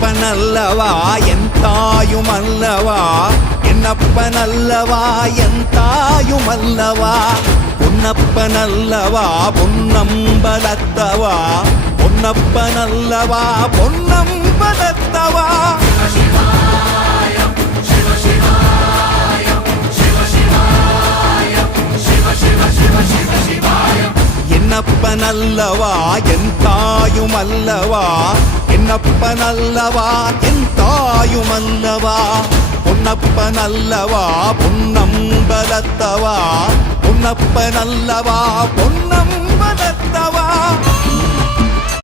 என்னப்பனல்லவா என் தாயுமல்லவா, என்னப்பனல்லவா என் தாயுமல்லவா, பொன்னப்பனல்லவா பொன்னம்பலத்தவா, பொன்னப்பனல்லவா பொன்னம்பலத்தவா. என்னப்பனல்லவா என் தாயுமல்லவா, என்னப்பனல்லவா என் தாயுமல்லவா, பொன்னப்பனல்லவா பொன்னம்பலத்தவா, பொன்னப்பனல்லவா பொன்னம்பலத்தவா.